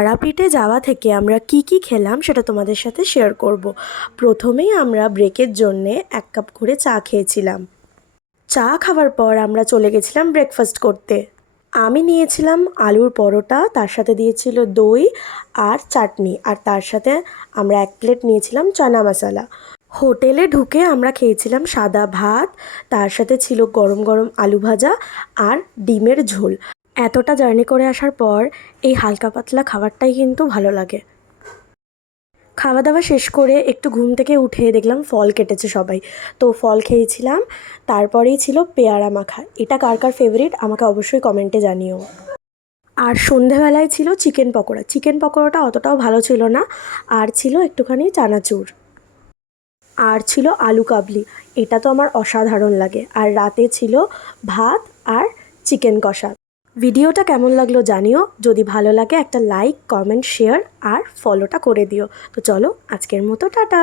তারাপীঠে যাওয়া থেকে আমরা কি খেলাম সেটা তোমাদের সাথে শেয়ার করব। প্রথমেই আমরা ব্রেকের জন্যে 1 কাপ করে চা খেয়েছিলাম। চা খাওয়ার পর আমরা চলে গেছিলাম ব্রেকফাস্ট করতে। আমি নিয়েছিলাম আলুর পরোটা, তার সাথে দিয়েছিল দই আর চাটনি, আর তার সাথে আমরা 1 প্লেট নিয়েছিলাম চানা মশলা। হোটেলে ঢুকে আমরা খেয়েছিলাম সাদা ভাত, তার সাথে ছিল গরম গরম আলু ভাজা আর ডিমের ঝোল। এতটা জার্নি করে আসার পর এই হালকা পাতলা খাবারটাই কিন্তু ভালো লাগে। খাওয়া দাওয়া শেষ করে একটু ঘুম থেকে উঠে দেখলাম ফল কেটেছে সবাই, তো ফল খেয়েছিলাম। তারপরেই ছিল পেয়ারা মাখা। এটা কার কার ফেভারিট আমাকে অবশ্যই কমেন্টে জানিও। আর সন্ধেবেলায় ছিল চিকেন পকোড়া। চিকেন পকোড়াটা অতটাও ভালো ছিল না, আর ছিল একটুখানি চানাচুর, আর ছিল আলু কাবলি। এটা তো আমার অসাধারণ লাগে। আর রাতে ছিল ভাত আর চিকেন কষা। ভিডিওটা কেমন লাগলো জানিও। যদি ভালো লাগে একটা লাইক, কমেন্ট, শেয়ার আর ফলোটা করে দিও। তো চলো আজকের মতো টাটা।